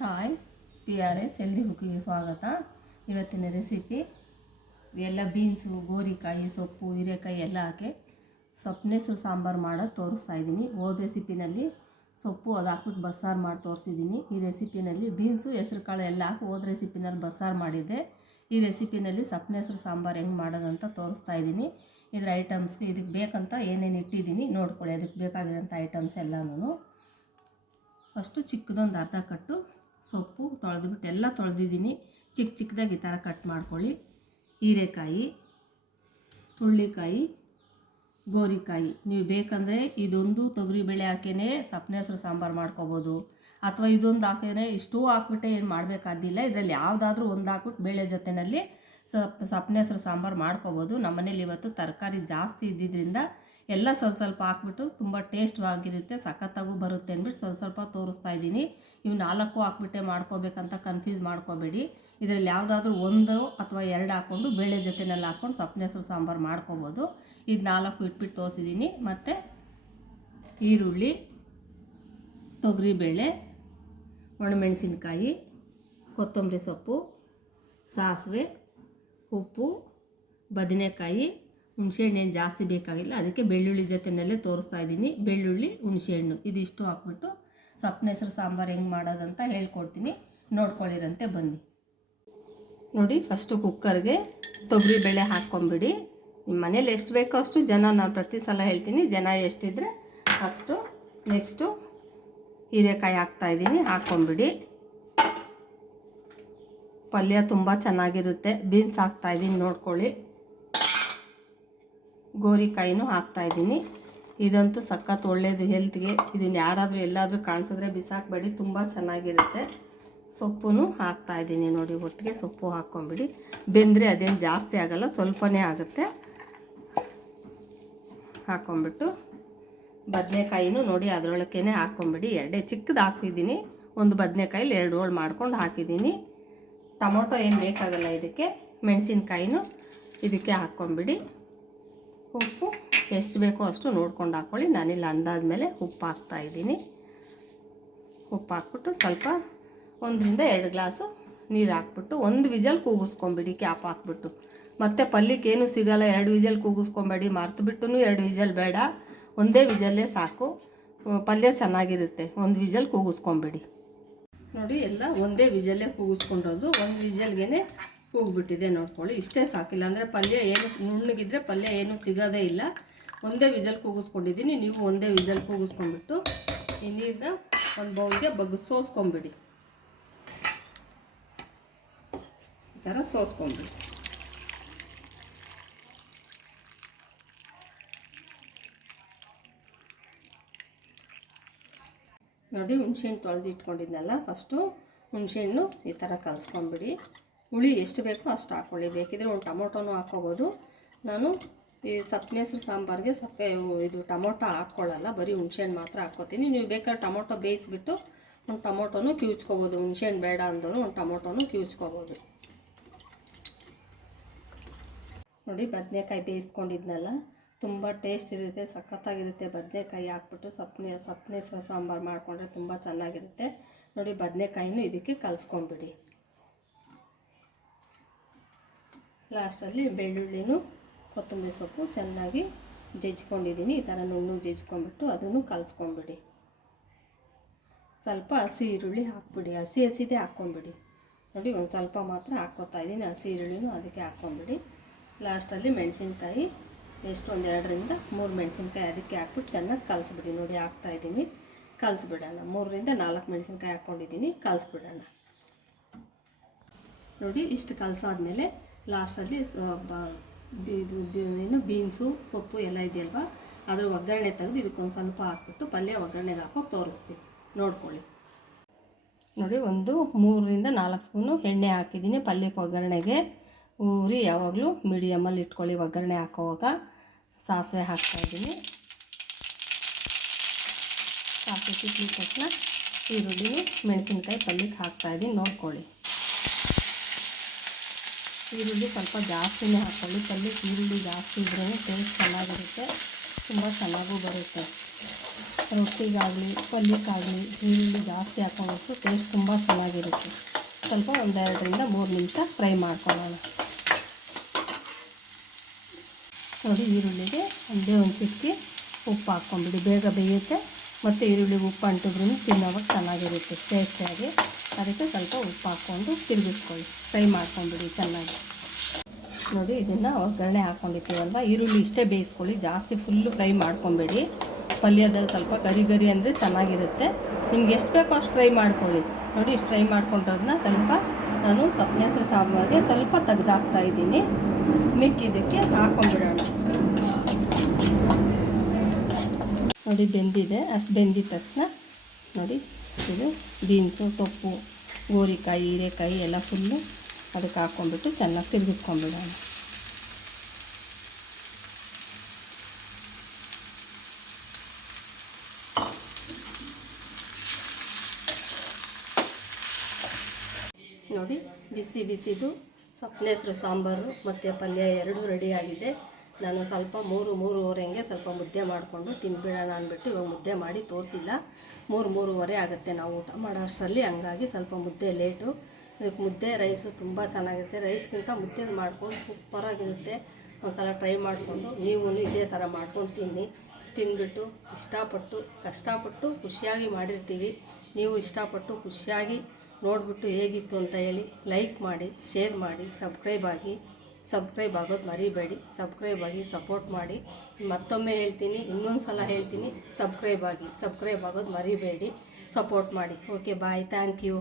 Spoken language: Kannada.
ಹಾಯ್, PRS ಹೆಲ್ದಿ ಕುಕ್ಕಿಗೆ ಸ್ವಾಗತ. ಇವತ್ತಿನ ರೆಸಿಪಿ ಎಲ್ಲ ಬೀನ್ಸು, ಗೋರಿಕಾಯಿ, ಸೊಪ್ಪು, ಹೀರೆಕಾಯಿ ಎಲ್ಲ ಹಾಕಿ ಸೊಪ್ಪು ಸಾಂಬಾರು ಮಾಡೋದು ತೋರಿಸ್ತಾ ಇದ್ದೀನಿ. ಹೋದ ರೆಸಿಪಿನಲ್ಲಿ ಸೊಪ್ಪು ಅದು ಹಾಕ್ಬಿಟ್ಟು ಬಸ್ಸಾರು ಮಾಡಿ ತೋರಿಸಿದ್ದೀನಿ. ಈ ರೆಸಿಪಿನಲ್ಲಿ ಬೀನ್ಸು, ಹೆಸರು ಕಾಳು ಎಲ್ಲ ಹಾಕಿ ಹೋದ ರೆಸಿಪಿನಲ್ಲಿ ಬಸ್ಸಾರು ಮಾಡಿದ್ದೆ. ಈ ರೆಸಿಪಿನಲ್ಲಿ ಸೊಪ್ಪು ಸಾಂಬಾರು ಹೆಂಗೆ ಮಾಡೋದಂತ ತೋರಿಸ್ತಾ ಇದ್ದೀನಿ. ಇದರ ಐಟಮ್ಸ್ಗೆ ಇದಕ್ಕೆ ಬೇಕಂತ ಏನೇನು ಇಟ್ಟಿದ್ದೀನಿ ನೋಡ್ಕೊಳ್ಳಿ. ಅದಕ್ಕೆ ಬೇಕಾಗಿರೋಂಥ ಐಟಮ್ಸ್ ಎಲ್ಲನೂ. ಫಸ್ಟು ಚಿಕ್ಕದೊಂದು ಅರ್ಧ ಕಟ್ಟು ಸೊಪ್ಪು ತೊಳೆದ್ಬಿಟ್ಟು ಎಲ್ಲ ತೊಳೆದಿದ್ದೀನಿ. ಚಿಕ್ಕದಾಗಿ ಈ ಥರ ಕಟ್ ಮಾಡ್ಕೊಳ್ಳಿ. ಹೀರೆಕಾಯಿ, ಹುರುಳಿಕಾಯಿ, ಗೋರಿಕಾಯಿ ನೀವು ಬೇಕಂದರೆ ಇದೊಂದು ತೊಗರಿಬೇಳೆ ಹಾಕೇ ಸೊಪ್ಪು ಸಾಂಬಾರು ಮಾಡ್ಕೋಬೋದು. ಅಥವಾ ಇದೊಂದು ಹಾಕಿದ್ರೆ ಇಷ್ಟೂ ಹಾಕ್ಬಿಟ್ಟೆ ಏನು ಮಾಡಬೇಕಾದಿಲ್ಲ. ಇದರಲ್ಲಿ ಯಾವುದಾದ್ರೂ ಒಂದು ಹಾಕ್ಬಿಟ್ಟು ಬೇಳೆ ಜೊತೆಯಲ್ಲಿ ಸೊಪ್ಪು ಸಾಂಬಾರು ಮಾಡ್ಕೋಬೋದು. ನಮ್ಮನೇಲಿ ಇವತ್ತು ತರಕಾರಿ ಜಾಸ್ತಿ ಇದ್ದಿದ್ದರಿಂದ ಎಲ್ಲ ಸ್ವಲ್ಪ ಹಾಕ್ಬಿಟ್ಟು ತುಂಬ ಟೇಸ್ಟ್ವಾಗಿರುತ್ತೆ, ಸಖತ್ತಾಗೂ ಬರುತ್ತೆ ಅಂದ್ಬಿಟ್ಟು ಸ್ವಲ್ಪ ತೋರಿಸ್ತಾ ಇದ್ದೀನಿ. ಇವು 4 ಹಾಕ್ಬಿಟ್ಟೆ ಮಾಡ್ಕೋಬೇಕಂತ ಕನ್ಫ್ಯೂಸ್ ಮಾಡ್ಕೋಬೇಡಿ. ಇದರಲ್ಲಿ ಯಾವುದಾದ್ರೂ 1 ಅಥವಾ 2 ಹಾಕ್ಕೊಂಡು ಬೇಳೆ ಜೊತೆನಲ್ಲಿ ಹಾಕ್ಕೊಂಡು ಸೊಪ್ಪು ಸಾಂಬಾರು ಮಾಡ್ಕೋಬೋದು. ಇದು 4 ಇಟ್ಬಿಟ್ಟು ತೋರಿಸಿದ್ದೀನಿ. ಮತ್ತು ಈರುಳ್ಳಿ, ತೊಗರಿಬೇಳೆ, ಒಣಮೆಣಸಿನ್ಕಾಯಿ, ಕೊತ್ತಂಬರಿ ಸೊಪ್ಪು, ಸಾಸಿವೆ, ಉಪ್ಪು, ಬದನೆಕಾಯಿ, ಹುಣಸೆಹಣ್ಣು ಏನು ಜಾಸ್ತಿ ಬೇಕಾಗಿಲ್ಲ, ಅದಕ್ಕೆ ಬೆಳ್ಳುಳ್ಳಿ ಜೊತೆಯಲ್ಲೇ ತೋರಿಸ್ತಾ ಇದ್ದೀನಿ. ಬೆಳ್ಳುಳ್ಳಿ, ಹುಣಸೆಹಣ್ಣು ಇದಿಷ್ಟು ಹಾಕ್ಬಿಟ್ಟು ಸೊಪ್ಪು ಸಾಂಬಾರು ಹೆಂಗೆ ಮಾಡೋದಂತ ಹೇಳ್ಕೊಡ್ತೀನಿ, ನೋಡ್ಕೊಳ್ಳಿರಂತೆ ಬನ್ನಿ. ನೋಡಿ, ಫಸ್ಟು ಕುಕ್ಕರ್ಗೆ ತೊಗರಿಬೇಳೆ ಹಾಕ್ಕೊಂಬಿಡಿ. ನಿಮ್ಮ ಮನೇಲಿ ಎಷ್ಟು ಬೇಕೋ ಅಷ್ಟು ಜನ, ನಾನು ಪ್ರತಿ ಸಲ ಹೇಳ್ತೀನಿ ಜನ ಎಷ್ಟಿದ್ರೆ ಅಷ್ಟು. ನೆಕ್ಸ್ಟು ಹೀರೆಕಾಯಿ ಹಾಕ್ತಾಯಿದ್ದೀನಿ, ಹಾಕ್ಕೊಂಬಿಡಿ. ಪಲ್ಯ ತುಂಬ ಚೆನ್ನಾಗಿರುತ್ತೆ. ಬೀನ್ಸ್ ಹಾಕ್ತಾಯಿದ್ದೀನಿ, ನೋಡ್ಕೊಳ್ಳಿ. ಗೋರಿಕಾಯಿನೂ ಹಾಕ್ತಾಯಿದ್ದೀನಿ. ಇದಂತೂ ಸಖತ್ ಒಳ್ಳೆಯದು ಹೆಲ್ತ್ಗೆ. ಇದನ್ನು ಯಾರಾದರೂ ಎಲ್ಲಾದರೂ ಕಾಣಿಸಿದ್ರೆ ಬಿಸಾಕಬೇಡಿ, ತುಂಬ ಚೆನ್ನಾಗಿರುತ್ತೆ. ಸೊಪ್ಪು ಹಾಕ್ತಾಯಿದ್ದೀನಿ ನೋಡಿ. ಒಟ್ಟಿಗೆ ಸೊಪ್ಪು ಹಾಕ್ಕೊಂಬಿಡಿ. ಬೆಂದರೆ ಅದೇನು ಜಾಸ್ತಿ ಆಗೋಲ್ಲ, ಸ್ವಲ್ಪನೇ ಆಗುತ್ತೆ. ಹಾಕ್ಕೊಂಬಿಟ್ಟು ಬದನೆಕಾಯಿನೂ ನೋಡಿ ಅದರೊಳಕ್ಕೇ ಹಾಕ್ಕೊಂಬಿಡಿ. 2 ಚಿಕ್ಕದು ಹಾಕಿದ್ದೀನಿ. ಒಂದು ಬದನೆಕಾಯಲ್ಲಿ 2 ಹೋಳು ಮಾಡ್ಕೊಂಡು ಹಾಕಿದ್ದೀನಿ. ಟೊಮೊಟೊ ಏನು ಬೇಕಾಗಲ್ಲ ಇದಕ್ಕೆ. ಮೆಣಸಿನ್ಕಾಯಿನೂ ಇದಕ್ಕೆ ಹಾಕ್ಕೊಂಬಿಡಿ. ಉಪ್ಪು ಎಷ್ಟು ಬೇಕೋ ಅಷ್ಟು ನೋಡ್ಕೊಂಡು ಹಾಕ್ಕೊಳ್ಳಿ. ನಾನಿಲ್ಲ ಅಂದಾದ್ಮೇಲೆ ಉಪ್ಪು ಹಾಕ್ತಾಯಿದ್ದೀನಿ. ಉಪ್ಪು ಹಾಕ್ಬಿಟ್ಟು ಸ್ವಲ್ಪ 1-2 ಗ್ಲಾಸು ನೀರು ಹಾಕ್ಬಿಟ್ಟು 1 ವಿಜಲ್ ಕೂಗಿಸ್ಕೊಂಬಿಡಿ. ಕ್ಯಾಪ್ ಹಾಕ್ಬಿಟ್ಟು. ಮತ್ತು ಪಲ್ಯಕ್ಕೆ ಏನೂ ಸಿಗೋಲ್ಲ, 2 ವಿಜಲ್ ಕೂಗಿಸ್ಕೊಬೇಡಿ. ಮರ್ತು ಬಿಟ್ಟು 2 ವಿಜಲ್ ಬೇಡ, 1 ವಿಜಲ್ಲೇ ಸಾಕು. ಪಲ್ಯ ಚೆನ್ನಾಗಿರುತ್ತೆ. 1 ವಿಜಲ್ ಕೂಗಿಸ್ಕೊಂಬಿಡಿ. ನೋಡಿ, ಎಲ್ಲ 1 ವಿಜಲ್ಲೇ ಕೂಗಿಸ್ಕೊಂಡಿರೋದು. 1 ವಿಜಲ್ಗೆ ಕೂಗ್ಬಿಟ್ಟಿದೆ ನೋಡ್ಕೊಳ್ಳಿ. ಇಷ್ಟೇ ಸಾಕಿಲ್ಲ ಅಂದರೆ ಪಲ್ಯ ಏನು ನುಣ್ಣಗಿದ್ರೆ ಪಲ್ಯ ಏನೂ ಸಿಗೋದೇ ಇಲ್ಲ. 1 ವಿಜಲ್ ಕೂಗಿಸ್ಕೊಂಡಿದ್ದೀನಿ. ನೀವು 1 ವಿಜಲ್ ಕೂಗಿಸ್ಕೊಂಡ್ಬಿಟ್ಟು ಈ ನೀರನ್ನ ಒಂದು ಬೌಲ್ಗೆ ಸೋಸ್ಕೊಂಬಿಡಿ. ಈ ಥರ ಸೋಸ್ಕೊಂಬಿಡಿ. ನೋಡಿ, ಹುಣಸೆಹಣ್ಣು ತೊಳೆದು ಇಟ್ಕೊಂಡಿದ್ನಲ್ಲ, ಫಸ್ಟು ಹುಣಸೆಹಣ್ಣು ಈ ಥರ ಕಲಿಸ್ಕೊಂಬಿಡಿ. ಹುಳಿ ಎಷ್ಟು ಬೇಕೋ ಅಷ್ಟು ಹಾಕ್ಕೊಳ್ಳಿ. ಬೇಕಿದ್ರೆ ಒಂದು ಟೊಮೊಟೊನೂ ಹಾಕ್ಕೋಬೋದು. ನಾನು ಈ ಸೊಪ್ಪು ಸಾಂಬಾರಿಗೆ ಇದು ಟೊಮೊಟೊ ಹಾಕ್ಕೊಳ್ಳಲ್ಲ, ಬರೀ ಹುಣಸೆಹಣ್ಣು ಮಾತ್ರ ಹಾಕ್ಕೋತೀನಿ. ನೀವು ಬೇಕಾದ್ರೆ ಟೊಮೊಟೊ ಬೇಯಿಸ್ಬಿಟ್ಟು ಒಂದು ಟೊಮೊಟೊನೂ ಕಿವುಚ್ಕೋಬೋದು. ಹುಣಸೆಹಣ್ಣು ಬೇಡ ಅಂದವರು ಒಂದು ಟೊಮೊಟೊನೂ ಕಿವುಚ್ಕೋಬೋದು. ನೋಡಿ, ಬದನೆಕಾಯಿ ಬೇಯಿಸ್ಕೊಂಡಿದ್ನಲ್ಲ, ತುಂಬ ಟೇಸ್ಟ್ ಇರುತ್ತೆ, ಸಖತ್ತಾಗಿರುತ್ತೆ. ಬದನೆಕಾಯಿ ಹಾಕ್ಬಿಟ್ಟು ಸೊಪ್ಪು ಸಾಂಬಾರು ಮಾಡಿಕೊಂಡ್ರೆ ತುಂಬ ಚೆನ್ನಾಗಿರುತ್ತೆ. ನೋಡಿ, ಬದನೆಕಾಯಿನೂ ಇದಕ್ಕೆ ಕಲಿಸ್ಕೊಂಬಿಡಿ. ಲಾಸ್ಟಲ್ಲಿ ಬೆಳ್ಳುಳ್ಳಿನೂ ಕೊತ್ತಂಬರಿ ಸೊಪ್ಪು ಚೆನ್ನಾಗಿ ಜಜ್ಕೊಂಡಿದ್ದೀನಿ. ಈ ಥರ ನುಣ್ಣು ಜಜ್ಕೊಂಬಿಟ್ಟು ಅದನ್ನು ಕಲಿಸ್ಕೊಂಬಿಡಿ. ಸ್ವಲ್ಪ ಹಸಿ ಈರುಳ್ಳಿ ಹಾಕ್ಬಿಡಿ. ಹಸಿದೇ ಹಾಕ್ಕೊಂಬಿಡಿ. ನೋಡಿ, ಒಂದು ಸ್ವಲ್ಪ ಮಾತ್ರ ಹಾಕ್ಕೋತಾ ಇದ್ದೀನಿ. ಹಸಿ ಈರುಳ್ಳಿನೂ ಅದಕ್ಕೆ ಹಾಕ್ಕೊಂಬಿಡಿ. ಲಾಸ್ಟಲ್ಲಿ ಮೆಣಸಿನ್ಕಾಯಿ ಎಷ್ಟು ಒಂದು 2-3 ಮೆಣಸಿನ್ಕಾಯಿ ಅದಕ್ಕೆ ಹಾಕ್ಬಿಟ್ಟು ಚೆನ್ನಾಗಿ ಕಲಿಸ್ಬಿಡಿ. ನೋಡಿ, ಹಾಕ್ತಾಯಿದ್ದೀನಿ, ಕಲಿಸ್ಬಿಡೋಣ. 3-4 ಮೆಣಸಿನ್ಕಾಯಿ ಹಾಕ್ಕೊಂಡಿದ್ದೀನಿ, ಕಲಿಸ್ಬಿಡೋಣ. ನೋಡಿ, ಇಷ್ಟು ಕಲಸಾದ್ಮೇಲೆ ಲಾಸ್ಟಲ್ಲಿ ಏನು ಬೀನ್ಸು, ಸೊಪ್ಪು ಎಲ್ಲ ಇದೆಯಲ್ವ, ಅದ್ರ ಒಗ್ಗರಣೆ ತೆಗೆದು ಇದಕ್ಕೊಂದು ಸ್ವಲ್ಪ ಹಾಕ್ಬಿಟ್ಟು ಪಲ್ಯ ಒಗ್ಗರಣೆಗೆ ಹಾಕೋದು ತೋರಿಸ್ತೀನಿ, ನೋಡ್ಕೊಳ್ಳಿ. ನೋಡಿ, ಒಂದು 3-4 ಸ್ಪೂನು ಎಣ್ಣೆ ಹಾಕಿದ್ದೀನಿ ಪಲ್ಯಕ್ಕೆ ಒಗ್ಗರಣೆಗೆ. ಊರಿ ಯಾವಾಗಲೂ ಮೀಡಿಯಮಲ್ಲಿ ಇಟ್ಕೊಳ್ಳಿ ಒಗ್ಗರಣೆ ಹಾಕೋವಾಗ. ಸಾಸಿವೆ ಹಾಕ್ತಾಯಿದ್ದೀನಿ. ಸಾಸಿವೆ ಸಿಕ್ಕಿದ ತಕ್ಷಣ ಈರುಳ್ಳಿ, ಮೆಣಸಿನ್ಕಾಯಿ ಪಲ್ಯಕ್ಕೆ ಹಾಕ್ತಾಯಿದ್ದೀನಿ, ನೋಡ್ಕೊಳ್ಳಿ. ಈರುಳ್ಳಿ ಸ್ವಲ್ಪ ಜಾಸ್ತಿನೇ ಹಾಕ್ಕೊಳ್ಳಿ. ಪಲ್ಯಕ್ಕೆ ಈರುಳ್ಳಿ ಜಾಸ್ತಿ ಇದ್ರೇ ಟೇಸ್ಟ್ ಚೆನ್ನಾಗಿರುತ್ತೆ, ತುಂಬ ಚೆನ್ನಾಗೂ ಬರುತ್ತೆ. ರೊಟ್ಟಿಗಾಗಲಿ ಪಲ್ಯಕ್ಕಾಗಲಿ ಈರುಳ್ಳಿ ಜಾಸ್ತಿ ಹಾಕೊಂಡ್ಬಿಟ್ಟು ಟೇಸ್ಟ್ ತುಂಬ ಚೆನ್ನಾಗಿರುತ್ತೆ. ಸ್ವಲ್ಪ ಒಂದು 2-3 ನಿಮಿಷ ಫ್ರೈ ಮಾಡ್ಕೊಳ್ಳೋಣ. ನೋಡಿ, ಈರುಳ್ಳಿಗೆ ಒಂದೇ ಒಂದು ಚಿಟಿಕೆ ಉಪ್ಪು ಹಾಕ್ಕೊಂಬಿಡಿ, ಬೇಗ ಬೇಯುತ್ತೆ. ಮತ್ತು ಈರುಳ್ಳಿಗೆ ಉಪ್ಪು ಅಂಟಿದ್ರೂ ತಿನ್ನೋವಾಗ ಚೆನ್ನಾಗಿರುತ್ತೆ ಟೇಸ್ಟಿಯಾಗಿ. ಅದಕ್ಕೆ ಸ್ವಲ್ಪ ಉಪ್ಪು ಹಾಕ್ಕೊಂಡು ತಿರುಗಿಸ್ಕೊಳ್ಳಿ, ಫ್ರೈ ಮಾಡ್ಕೊಂಬಿಡಿ ಚೆನ್ನಾಗಿ. ನೋಡಿ, ಇದನ್ನು ಒಗ್ಗರಣೆ ಹಾಕ್ಕೊಂಡಿರ್ತೀವಲ್ವ, ಈರುಳ್ಳಿ ಇಷ್ಟೇ ಬೇಯಿಸ್ಕೊಳ್ಳಿ, ಜಾಸ್ತಿ ಫುಲ್ಲು ಫ್ರೈ ಮಾಡ್ಕೊಬೇಡಿ. ಪಲ್ಯದಲ್ಲಿ ಸ್ವಲ್ಪ ಗರಿ ಅಂದರೆ ಚೆನ್ನಾಗಿರುತ್ತೆ. ನಿಮ್ಗೆ ಎಷ್ಟು ಬೇಕೋ ಅಷ್ಟು ಫ್ರೈ ಮಾಡ್ಕೊಳ್ಳಿ. ನೋಡಿ, ಇಷ್ಟು ಫ್ರೈ ಮಾಡ್ಕೊಂಡೋದನ್ನ ಸ್ವಲ್ಪ ನಾನು ಸೊಪ್ಪಿನ ಹೆಸರು ಸಾಂಬಾರಿಗೆ ಸ್ವಲ್ಪ ತೆಗೆದಾಕ್ತಾಯಿದ್ದೀನಿ. ಮಿಕ್ಕಿದ್ದಕ್ಕೆ ಹಾಕ್ಕೊಂಬಿಡೋಣ. ನೋಡಿ, ಬೆಂದಿದೆ. ಅಷ್ಟು ಬೆಂದಿದ ತಕ್ಷಣ ನೋಡಿ, ಇದು ಬೀನ್ಸು, ಸೊಪ್ಪು, ಗೋರಿಕಾಯಿ, ಹೀರೆಕಾಯಿ ಎಲ್ಲ ಫುಲ್ಲು ಅದಕ್ಕೆ ಹಾಕ್ಕೊಂಡ್ಬಿಟ್ಟು ಚೆನ್ನಾಗಿ ತಿರುಗಿಸ್ಕೊಂಬಿಡೋಣ. ನೋಡಿ, ಬಿಸಿದು ಸೊಪ್ಪಿನ ಹೆಸರು ಸಾಂಬಾರು ಮತ್ತು ಪಲ್ಯ ಎರಡೂ ರೆಡಿಯಾಗಿದೆ. ನಾನು ಸ್ವಲ್ಪ 3-3:30 ಸ್ವಲ್ಪ ಮುದ್ದೆ ಮಾಡಿಕೊಂಡು ತಿನ್ಬಿಡೋಣ ಅಂದ್ಬಿಟ್ಟು ಇವಾಗ ಮುದ್ದೆ ಮಾಡಿ ತೋರಿಸಿಲ್ಲ. 3-3:30 ಆಗುತ್ತೆ ನಾವು ಊಟ ಮಾಡೋ ಅಷ್ಟರಲ್ಲಿ. ಹಂಗಾಗಿ ಸ್ವಲ್ಪ ಮುದ್ದೆ ಲೇಟು. ಇದಕ್ಕೆ ಮುದ್ದೆ ರೈಸು ತುಂಬ ಚೆನ್ನಾಗಿರುತ್ತೆ. ರೈಸ್ಗಿಂತ ಮುದ್ದೆ ಮಾಡ್ಕೊಂಡು ಸೂಪರಾಗಿರುತ್ತೆ. ಒಂದ್ಸಲ ಟ್ರೈ ಮಾಡಿಕೊಂಡು ನೀವು ಇದೇ ಥರ ಮಾಡ್ಕೊಂಡು ತಿಂದ್ಬಿಟ್ಟು ಕಷ್ಟಪಟ್ಟು ಖುಷಿಯಾಗಿ ಮಾಡಿರ್ತೀವಿ. ನೀವು ಇಷ್ಟಪಟ್ಟು ಖುಷಿಯಾಗಿ ನೋಡಿಬಿಟ್ಟು ಹೇಗಿತ್ತು ಅಂತ ಹೇಳಿ ಲೈಕ್ ಮಾಡಿ, ಶೇರ್ ಮಾಡಿ, ಸಬ್ಸ್ಕ್ರೈಬ್ ಆಗೋದು ಮರಿಬೇಡಿ. ಸಬ್ಸ್ಕ್ರೈಬ್ ಆಗಿ ಸಪೋರ್ಟ್ ಮಾಡಿ. ಮತ್ತೊಮ್ಮೆ ಹೇಳ್ತೀನಿ, ಇನ್ನೊಂದು ಸಲ ಹೇಳ್ತೀನಿ, ಸಬ್ಸ್ಕ್ರೈಬ್ ಆಗೋದು ಮರಿಬೇಡಿ, ಸಪೋರ್ಟ್ ಮಾಡಿ. Okay, bye, thank you.